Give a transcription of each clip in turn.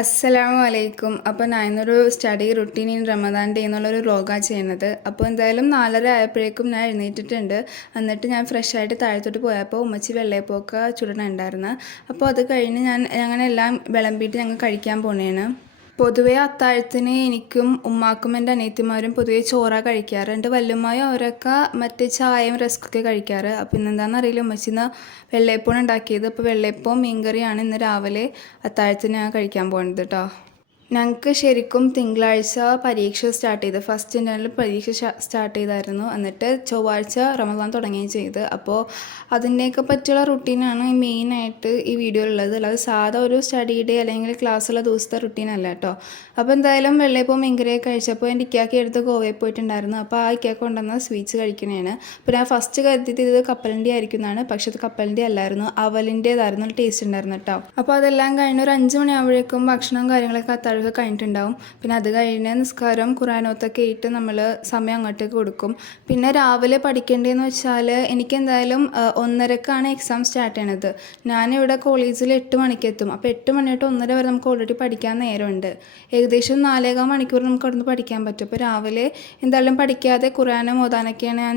അസ്സലാമു അലൈക്കും. അപ്പോൾ ഞാൻ ഇന്നൊരു study routine in Ramadan day എന്നുള്ളൊരു വ്ലോഗാണ് ചെയ്യുന്നത്. അപ്പോൾ എന്തായാലും 4:30 ആയപ്പോഴേക്കും ഞാൻ എഴുന്നേറ്റിട്ടുണ്ട്. എന്നിട്ട് ഞാൻ ഫ്രഷ് ആയിട്ട് താഴത്തോട്ട് പോയപ്പോൾ ഉമ്മച്ചി വെള്ളയപ്പമൊക്കെ ചുടണുണ്ടായിരുന്നു. അപ്പോൾ അത് കഴിഞ്ഞ് അങ്ങനെ എല്ലാം വിളമ്പിയിട്ട് ഞങ്ങൾ കഴിക്കാൻ പോണേണ്. പൊതുവേ അത്താഴത്തിന് എനിക്കും ഉമ്മാക്കും എൻ്റെ അനിയത്തിമാരും പൊതുവേ ചോറാണ് കഴിക്കാറ്. എൻ്റെ വല്യമ്മയും അവരൊക്കെ മറ്റേ ചായയും റസ്ക്കൊക്കെ കഴിക്കാറ്. അപ്പോൾ ഇന്നെന്താണെന്ന് അറിയില്ല, ഉമ്മച്ചിന്ന് വെള്ളയപ്പമാണ് ഉണ്ടാക്കിയത്. അപ്പോൾ വെള്ളയപ്പവും മീൻകറിയാണ് ഇന്ന് രാവിലെ അത്താഴത്തിന് ഞാൻ കഴിക്കാൻ പോകുന്നത് കേട്ടോ. ഞങ്ങൾക്ക് ശരിക്കും തിങ്കളാഴ്ച പരീക്ഷ സ്റ്റാർട്ട് ചെയ്ത്, ഫസ്റ്റ് ഇൻ്റർണൽ പരീക്ഷ സ്റ്റാർട്ട് ചെയ്തായിരുന്നു. എന്നിട്ട് ചൊവ്വാഴ്ച റമദാൻ തുടങ്ങുകയും ചെയ്ത്. അപ്പോൾ അതിൻ്റെയൊക്കെ പറ്റിയുള്ള റുട്ടീനാണ് മെയിനായിട്ട് ഈ വീഡിയോയിലുള്ളത്. അല്ലാതെ സാധാ ഒരു സ്റ്റഡി ഡേ അല്ലെങ്കിൽ ക്ലാസ്സുള്ള ദിവസത്തെ റുട്ടീനല്ല കേട്ടോ. അപ്പോൾ എന്തായാലും വെള്ളയപ്പവും മീൻകറിയൊക്കെ കഴിച്ചപ്പോൾ എൻ്റെ ഇക്കാക്കി എടുത്ത് ഗോവയിൽ പോയിട്ടുണ്ടായിരുന്നു. അപ്പോൾ ആ ഇക്കാക്ക് കൊണ്ടുവന്ന സ്വീറ്റ്സ് കഴിക്കണേണ്. അപ്പോൾ ഞാൻ ഫസ്റ്റ് കരുതിയിട്ട് ഇത് കപ്പലണ്ടി ആയിരിക്കുന്നതാണ്. പക്ഷെ അത് കപ്പലണ്ടി അല്ലായിരുന്നു, അവലിൻ്റേതായിരുന്നു. ടേസ്റ്റ് ഉണ്ടായിരുന്നു കേട്ടോ. അപ്പോൾ അതെല്ലാം കഴിഞ്ഞ് ഒരു 5 മണിയാകുമ്പോഴേക്കും ഭക്ഷണം കാര്യങ്ങളൊക്കെ അത്താഴം കഴിഞ്ഞിട്ടുണ്ടാവും. പിന്നെ അത് കഴിഞ്ഞ് നിസ്കാരം ഖുറാനോത്തൊക്കെ ആയിട്ട് നമ്മൾ സമയം അങ്ങോട്ടേക്ക് കൊടുക്കും. പിന്നെ രാവിലെ പഠിക്കേണ്ടതെന്ന് വെച്ചാൽ എനിക്ക് എന്തായാലും 1:30ക്കാണ് എക്സാം സ്റ്റാർട്ട് ചെയ്യണത്. ഞാനിവിടെ കോളേജിൽ 8 മണിക്ക് എത്തും. അപ്പോൾ 8 മണി തൊട്ട് 1:30 വരെ നമുക്ക് ഓൾറെഡി പഠിക്കാൻ നേരമുണ്ട്. ഏകദേശം 4.25 മണിക്കൂർ നമുക്ക് അവിടെ നിന്ന് പഠിക്കാൻ പറ്റും. അപ്പോൾ രാവിലെ എന്തായാലും പഠിക്കാതെ ഖുറാനും ഓതാനൊക്കെയാണ് ഞാൻ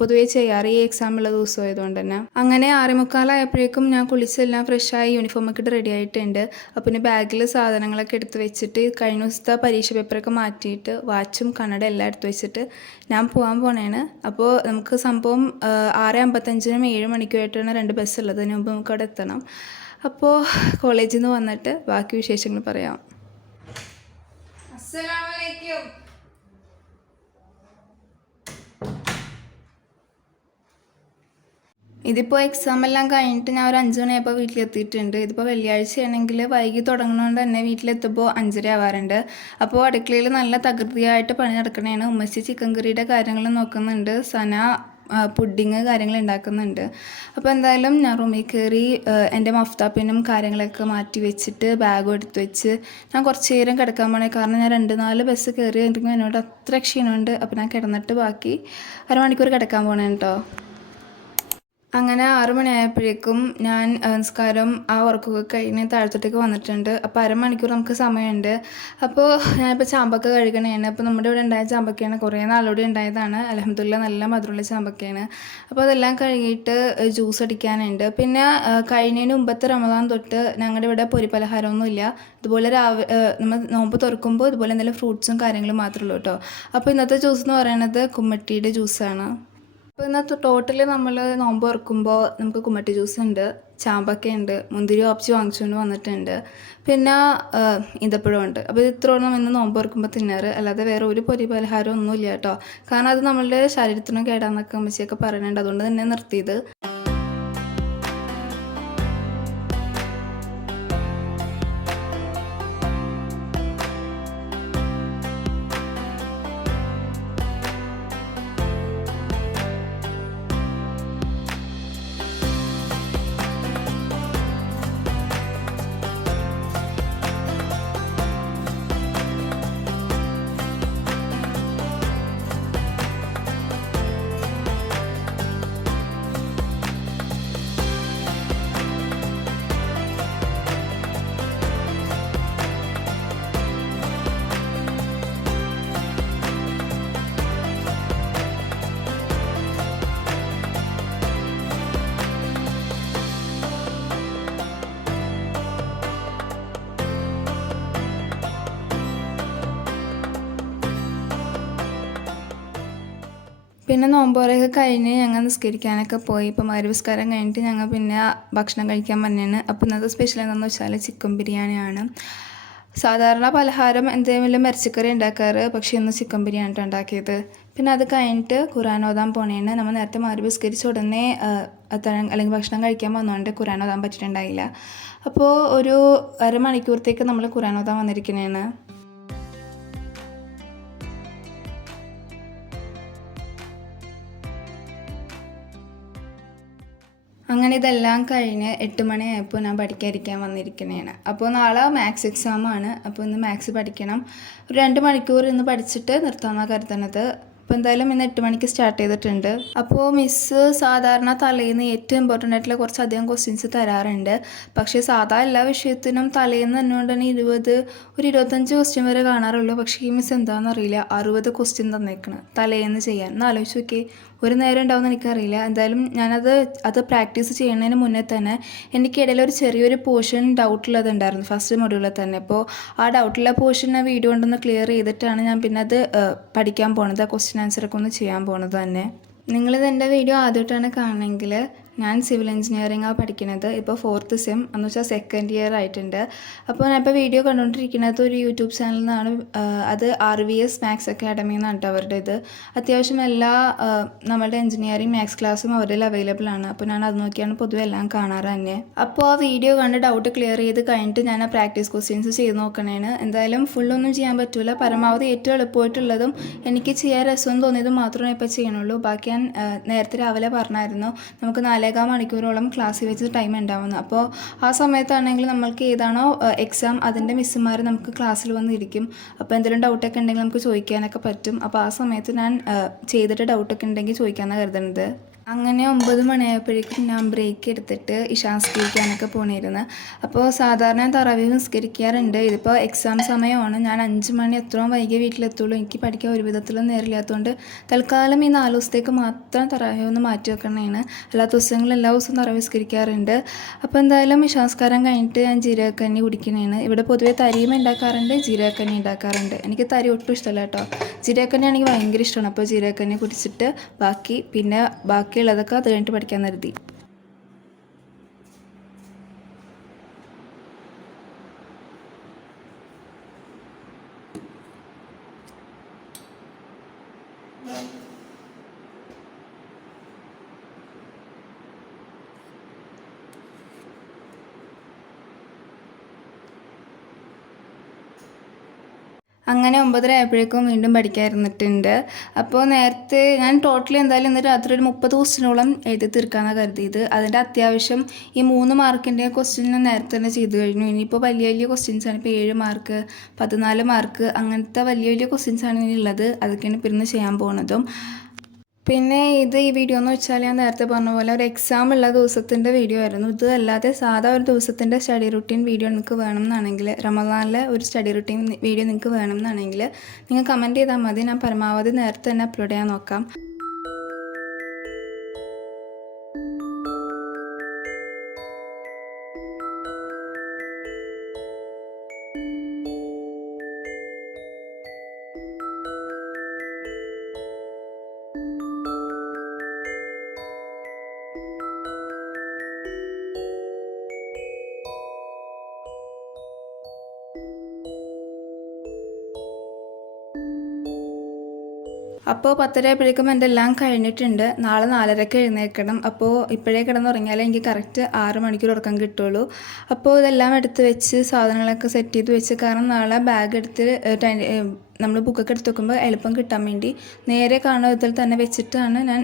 പൊതുവേ ചെയ്യാറ്, ഈ എക്സാമുള്ള ദിവസം ആയതുകൊണ്ട് തന്നെ. അങ്ങനെ 6:45 ആയപ്പോഴേക്കും ഞാൻ കുളിച്ചെല്ലാം ഫ്രഷായി യൂണിഫോമൊക്കെ ഇട്ട് റെഡി ആയിട്ടുണ്ട്. അപ്പോൾ പിന്നെ ബാഗിൽ സാധനങ്ങളൊക്കെ എടുത്ത് വെച്ചിട്ട് കഴിഞ്ഞ ദിവസത്തെ പരീക്ഷ പേപ്പറൊക്കെ മാറ്റിയിട്ട് വാച്ചും കണ്ണട എല്ലാം എടുത്ത് വെച്ചിട്ട് ഞാൻ പോകാൻ പോണേണ്. അപ്പോൾ നമുക്ക് സംഭവം 6:55-നും 7 മണിക്കുമായിട്ടാണ് 2 ബസ് ഉള്ളത്. അതിന് മുമ്പ് നമുക്ക് അവിടെ എത്തണം. അപ്പോൾ കോളേജിൽ നിന്ന് വന്നിട്ട് ബാക്കി വിശേഷങ്ങൾ പറയാം. അസ്സലാമു അലൈക്കും. ഇതിപ്പോൾ എക്സാം എല്ലാം കഴിഞ്ഞിട്ട് ഞാൻ ഒരു 5 മണിയായപ്പോൾ വീട്ടിലെത്തിയിട്ടുണ്ട്. ഇതിപ്പോൾ വെള്ളിയാഴ്ചയാണെങ്കിൽ വൈകി തുടങ്ങുന്നതുകൊണ്ട് തന്നെ വീട്ടിലെത്തുമ്പോൾ 5:30 ആവാറുണ്ട്. അപ്പോൾ അടുക്കളയിൽ നല്ല തകൃതിയായിട്ട് പണി നടക്കണേണ്. ഉമ്മച്ചി ചിക്കൻ കറിയുടെ കാര്യങ്ങൾ നോക്കുന്നുണ്ട്, സന പുഡിങ് കാര്യങ്ങൾ ഉണ്ടാക്കുന്നുണ്ട്. അപ്പോൾ എന്തായാലും ഞാൻ റൂമിൽ കയറി എൻ്റെ മഫ്താപ്പിനും കാര്യങ്ങളൊക്കെ മാറ്റി വെച്ചിട്ട് ബാഗും എടുത്ത് വെച്ച് ഞാൻ കുറച്ച് നേരം കിടക്കാൻ പോണേ. കാരണം ഞാൻ 2-4 ബസ് കയറി കഴിഞ്ഞിട്ടും എന്നോട് അത്ര ക്ഷീണമുണ്ട്. അപ്പോൾ ഞാൻ കിടന്നിട്ട് ബാക്കി അരമണിക്കൂർ കിടക്കാൻ പോണേ കേട്ടോ. അങ്ങനെ 6 മണിയായപ്പോഴേക്കും ഞാൻ നിസ്കാരം ആ വർക്കൊക്കെ കഴിഞ്ഞ് താഴത്തോട്ടേക്ക് വന്നിട്ടുണ്ട്. അപ്പോൾ അരമണിക്കൂർ നമുക്ക് സമയമുണ്ട്. അപ്പോൾ ഞാനിപ്പോൾ ചാമ്പക്ക കഴുകണേണ്. അപ്പോൾ നമ്മുടെ ഇവിടെ ഉണ്ടായ ചാമ്പക്കയാണ്, കുറേ നാളോടെ ഉണ്ടായതാണ്. അൽഹംദുലില്ലാ നല്ല മധുരമുള്ള ചാമ്പക്കയാണ്. അപ്പോൾ അതെല്ലാം കഴുകിയിട്ട് ജ്യൂസ് അടിക്കാനുണ്ട്. പിന്നെ കഴിഞ്ഞതിന് മുമ്പത്തെ റമദാൻ തൊട്ട് ഞങ്ങളുടെ ഇവിടെ പൊരിപ്പലഹാരമൊന്നുമില്ല. ഇതുപോലെ നമ്മൾ നോമ്പ് തുറക്കുമ്പോൾ ഇതുപോലെ എന്തെങ്കിലും ഫ്രൂട്ട്സും കാര്യങ്ങളും മാത്രമേ ഉള്ളൂ കേട്ടോ. അപ്പോൾ ഇന്നത്തെ ജ്യൂസ് എന്ന് പറയുന്നത് കുമ്മട്ടിയുടെ ജ്യൂസാണ്. അപ്പോൾ ഇന്നത്തെ ടോട്ടൽ നമ്മൾ നോമ്പ് തുറക്കുമ്പോൾ നമുക്ക് കുമ്മട്ടി ജ്യൂസ് ഉണ്ട്, ചാമ്പക്കയുണ്ട്, മുന്തിരി ഓപ്ഷി വാങ്ങിച്ചുകൊണ്ട് വന്നിട്ടുണ്ട്, പിന്നെ ഈന്തപ്പഴം ഉണ്ട്. അപ്പോൾ ഇത് ഇത്രയോളം ഇന്ന് നോമ്പ് തുറക്കുമ്പോൾ തിന്നാറ്. അല്ലാതെ വേറെ ഒരു പൊരി പലഹാരം ഒന്നുമില്ല കേട്ടോ. കാരണം അത് നമ്മളുടെ ശരീരത്തിനും കേടാന്നൊക്കെ അമ്മച്ചിയൊക്കെ പറയുന്നുണ്ട്. അതുകൊണ്ട് തന്നെ നിർത്തിയത്. പിന്നെ നോമ്പോറയൊക്കെ കഴിഞ്ഞ് ഞങ്ങൾ നിസ്കരിക്കാനൊക്കെ പോയി. ഇപ്പോൾ മഗ്‌രിബ് കഴിഞ്ഞിട്ട് ഞങ്ങൾ പിന്നെ ഭക്ഷണം കഴിക്കാൻ വന്നതാണ്. അപ്പോൾ ഇന്നത്തെ സ്പെഷ്യൽ എന്താണെന്ന് വെച്ചാൽ ചിക്കൻ ബിരിയാണിയാണ്. സാധാരണ പലഹാരം എന്തെങ്കിലും ഇറച്ചിക്കറി ഉണ്ടാക്കാറ്, പക്ഷേ ഇന്ന് ചിക്കൻ ബിരിയാണി ഉണ്ടാക്കിയത്. പിന്നെ അത് കഴിഞ്ഞിട്ട് ഖുർആൻ ഓതാൻ പോണേണ്. നമ്മൾ നേരത്തെ മഗ്‌രിബ് നിസ്കരിച്ച ഉടനെ അത്താഴം അല്ലെങ്കിൽ ഭക്ഷണം കഴിക്കാൻ വന്നതുകൊണ്ട് ഖുർആൻ ഓതാൻ പറ്റിയിട്ടുണ്ടായില്ല. അപ്പോൾ ഒരു അരമണിക്കൂറത്തേക്ക് നമ്മൾ ഖുർആൻ ഓതാൻ വന്നിരിക്കുന്നതാണ്. അങ്ങനെ ഇതെല്ലാം കഴിഞ്ഞ് 8 മണിയായപ്പോൾ ഞാൻ പഠിക്കാതിരിക്കാൻ വന്നിരിക്കുന്നതാണ്. അപ്പോൾ നാളെ മാത്സ് എക്സാമാണ്. അപ്പോൾ ഇന്ന് മാത്സ് പഠിക്കണം. ഒരു 2 മണിക്കൂർ ഇന്ന് പഠിച്ചിട്ട് നിർത്താമെന്നാണ് കരുതുന്നത്. അപ്പോൾ എന്തായാലും ഇന്ന് 8 മണിക്ക് സ്റ്റാർട്ട് ചെയ്തിട്ടുണ്ട്. അപ്പോൾ മിസ്സ് സാധാരണ തലേന്ന് ഏറ്റവും ഇമ്പോർട്ടൻ്റ് ആയിട്ടുള്ള കുറച്ചധികം ക്വസ്റ്റ്യൻസ് തരാറുണ്ട്. പക്ഷേ സാധാ എല്ലാ വിഷയത്തിനും തലേന്ന് തന്നുകൊണ്ട് തന്നെ 25 ക്വസ്റ്റ്യൻ വരെ കാണാറുള്ളൂ. പക്ഷേ ഈ മിസ് എന്താണെന്ന് അറിയില്ല 60 ക്വസ്റ്റ്യൻ തന്നേക്കണം തലേന്ന് ചെയ്യാൻ. ഒന്ന് ആലോചിച്ച് നോക്കി, ഒരു നേരം ഉണ്ടാവുമെന്ന് എനിക്കറിയില്ല. എന്തായാലും ഞാനത് പ്രാക്ടീസ് ചെയ്യുന്നതിന് മുന്നേ തന്നെ എനിക്കിടയിൽ ഒരു ചെറിയൊരു പോർഷൻ ഡൗട്ടുള്ളതുണ്ടായിരുന്നു ഫസ്റ്റ് മൊഡ്യൂളിൽ തന്നെ. അപ്പോൾ ആ ഡൗട്ടുള്ള പോർഷൻ ഞാൻ വീഡിയോ കൊണ്ടൊന്ന് ക്ലിയർ ചെയ്തിട്ടാണ് ഞാൻ പിന്നെ അത് പഠിക്കാൻ പോണത്, ക്വസ്റ്റ്യൻ ആൻസറൊക്കെ ഒന്ന് ചെയ്യാൻ പോണത് തന്നെ. നിങ്ങളിത് എൻ്റെ വീഡിയോ ആദ്യമായിട്ടാണ് കാണണമെങ്കിൽ ഞാൻ സിവിൽ എഞ്ചിനീയറിംഗാണ് പഠിക്കുന്നത്. ഇപ്പോൾ 4th സെം എന്ന് വെച്ചാൽ സെക്കൻഡ് ഇയർ ആയിട്ടുണ്ട്. അപ്പോൾ ഞാനിപ്പോൾ വീഡിയോ കണ്ടുകൊണ്ടിരിക്കുന്നത് ഒരു യൂട്യൂബ് ചാനലിൽ നിന്നാണ്. അത് RVS മാത്സ് അക്കാഡമി എന്നാണ് കേട്ടോ അവരുടെ ഇത്. അത്യാവശ്യം എല്ലാ നമ്മളുടെ എഞ്ചിനീയറിംഗ് മാത്സ് ക്ലാസ്സും അവരിൽ അവൈലബിൾ ആണ്. അപ്പോൾ ഞാൻ അത് നോക്കിയാണ് പൊതുവെ എല്ലാം കാണാറ് തന്നെ. അപ്പോൾ ആ വീഡിയോ കണ്ട് ഡൗട്ട് ക്ലിയർ ചെയ്ത് കഴിഞ്ഞിട്ട് ഞാൻ ആ പ്രാക്ടീസ് ക്വസ്റ്റ്യൻസ് ചെയ്ത് നോക്കണേന്. എന്തായാലും ഫുള്ളൊന്നും ചെയ്യാൻ പറ്റില്ല. പരമാവധി ഏറ്റവും എളുപ്പമായിട്ടുള്ളതും എനിക്ക് ചെയ്യാൻ രസം തോന്നിയതും മാത്രമേ ഇപ്പോൾ ചെയ്യണുള്ളൂ. ബാക്കി ഞാൻ നേരത്തെ രാവിലെ പറഞ്ഞായിരുന്നു നമുക്ക് 4.25 മണിക്കൂറോളം ക്ലാസ്സിൽ വെച്ച് ടൈം ഉണ്ടാവുന്നത്. അപ്പോൾ ആ സമയത്താണെങ്കിൽ നമ്മൾക്ക് ഏതാണോ എക്സാം അതിൻ്റെ മിസ്സുമാർ നമുക്ക് ക്ലാസ്സിൽ വന്നിരിക്കും. അപ്പോൾ എന്തെങ്കിലും ഡൗട്ടൊക്കെ ഉണ്ടെങ്കിൽ നമുക്ക് ചോദിക്കാനൊക്കെ പറ്റും. അപ്പോൾ ആ സമയത്ത് ഞാൻ ചെയ്തിട്ട് ഡൗട്ടൊക്കെ ഉണ്ടെങ്കിൽ ചോദിക്കാമെന്നാണ് കരുതുന്നത്. അങ്ങനെ 9 മണിയായപ്പോഴേക്കും ഞാൻ ബ്രേക്ക് എടുത്തിട്ട് ഇശാ നിസ്കരിക്കാനൊക്കെ പോണിരുന്നു. അപ്പോൾ സാധാരണ ഞാൻ തറാവീഹ് നിസ്കരിക്കാറുണ്ട്. ഇതിപ്പോൾ എക്സാം സമയമാണ്. ഞാൻ 5 മണി എത്രയും വൈകി വീട്ടിലെത്തുള്ളൂ. എനിക്ക് പഠിക്കാൻ ഒരു വിധത്തിലും നേരില്ലാത്തതുകൊണ്ട് തൽക്കാലം ഈ 4 ദിവസത്തേക്ക് മാത്രം തറാവീഹ് ഒന്ന് മാറ്റി വെക്കണേണ്. അല്ലാത്ത ദിവസങ്ങളിൽ എല്ലാ ദിവസവും തറാവീഹ് നിസ്കരിക്കാറുണ്ട്. അപ്പോൾ എന്തായാലും ഇശാ നിസ്കാരം കഴിഞ്ഞിട്ട് ഞാൻ ജീരകക്കഞ്ഞി കുടിക്കണേണ്. ഇവിടെ പൊതുവെ തരിയും ഉണ്ടാക്കാറുണ്ട്, ജീരകക്കഞ്ഞി ഉണ്ടാക്കാറുണ്ട്. എനിക്ക് തരി ഒട്ടും ഇഷ്ടമല്ല കേട്ടോ. ജീരകക്കഞ്ഞി ആണെങ്കിൽ ഭയങ്കര ഇഷ്ടമാണ്. അപ്പോൾ ജീരകക്കഞ്ഞി കുടിച്ചിട്ട് ബാക്കിയുള്ളതൊക്കെ അത് കഴിഞ്ഞിട്ട് പഠിക്കാൻ കരുതി. അങ്ങനെ 9:30 ആയപ്പോഴേക്കും വീണ്ടും പഠിക്കാനിരുന്നിട്ടുണ്ട്. അപ്പോൾ നേരത്തെ ഞാൻ ടോട്ടലി എന്തായാലും ഇന്ന് രാത്രി ഒരു 30 ക്വസ്റ്റ്യനോളം എഴുതി തീർക്കാമെന്നാണ് കരുതിയത്. അതിൻ്റെ അത്യാവശ്യം ഈ 3 മാർക്കിൻ്റെ ക്വസ്റ്റ്യൻ ഞാൻ നേരത്തെ തന്നെ ചെയ്ത് കഴിഞ്ഞു. ഇനിയിപ്പോൾ വലിയ വലിയ ക്വസ്റ്റ്യൻസാണ്. ഇപ്പോൾ 7 മാർക്ക് 14 മാർക്ക് അങ്ങനത്തെ വലിയ വലിയ ക്വസ്റ്റ്യൻസാണ് ഇനി ഉള്ളത്. അതൊക്കെയാണ് ഇപ്പോൾ ഇന്ന് ചെയ്യാൻ പോകുന്നതും. പിന്നെ ഈ വീഡിയോ എന്ന് വെച്ചാൽ ഞാൻ നേരത്തെ പറഞ്ഞ പോലെ ഒരു എക്സാം ഉള്ള ദിവസത്തിൻ്റെ വീഡിയോ ആയിരുന്നു. ഇത് അല്ലാതെ സാധാ ഒരു ദിവസത്തിൻ്റെ സ്റ്റഡി റുട്ടീൻ വീഡിയോ നിങ്ങൾക്ക് വേണമെന്നാണെങ്കിൽ, റമദാനിലെ ഒരു സ്റ്റഡി റുട്ടീൻ വീഡിയോ നിങ്ങൾക്ക് വേണമെന്നാണെങ്കിൽ നിങ്ങൾ കമൻറ്റ് ചെയ്താൽ മതി. ഞാൻ പരമാവധി നേരത്തെ തന്നെ അപ്ലോഡ് ചെയ്യാൻ നോക്കാം. അപ്പോൾ 10:30 ആയപ്പോഴേക്കും എൻ്റെ എല്ലാം കഴിഞ്ഞിട്ടുണ്ട്. നാളെ 4:30 എഴുന്നേൽക്കണം. അപ്പോൾ ഇപ്പോഴേ കിടന്നുറങ്ങിയാലേ എനിക്ക് കറക്റ്റ് 6 മണിക്കൂർ ഉറക്കം കിട്ടുള്ളൂ. അപ്പോൾ ഇതെല്ലാം എടുത്ത് വെച്ച് സാധനങ്ങളൊക്കെ സെറ്റ് ചെയ്ത് വെച്ച്, കാരണം നാളെ ബാഗ് എടുത്ത് നമ്മൾ ബുക്കൊക്കെ എടുത്ത് വെക്കുമ്പോൾ എളുപ്പം കിട്ടാൻ വേണ്ടി നേരെ കാണുന്ന വിധത്തിൽ തന്നെ വെച്ചിട്ടാണ് ഞാൻ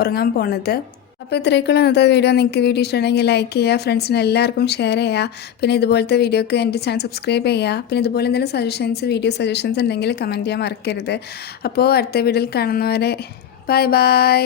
ഉറങ്ങാൻ പോണത്. അപ്പോൾ ഇത്രയൊക്കെയുള്ള ഇന്നത്തെ വീഡിയോ. നിങ്ങൾക്ക് വീഡിയോ ഇഷ്ടമുണ്ടെങ്കിൽ ലൈക്ക് ചെയ്യുക, ഫ്രണ്ട്സിന് എല്ലാവർക്കും ഷെയർ ചെയ്യുക. പിന്നെ ഇതുപോലത്തെ വീഡിയോക്ക് എൻ്റെ ചാനൽ സബ്സ്ക്രൈബ് ചെയ്യുക. പിന്നെ ഇതുപോലെ എന്തെങ്കിലും വീഡിയോ സജഷൻസ് ഉണ്ടെങ്കിൽ കമൻറ്റ് ചെയ്യാൻ മറക്കരുത്. അപ്പോൾ അടുത്ത വീഡിയോയിൽ കാണുന്നവരെ ബൈ ബൈ.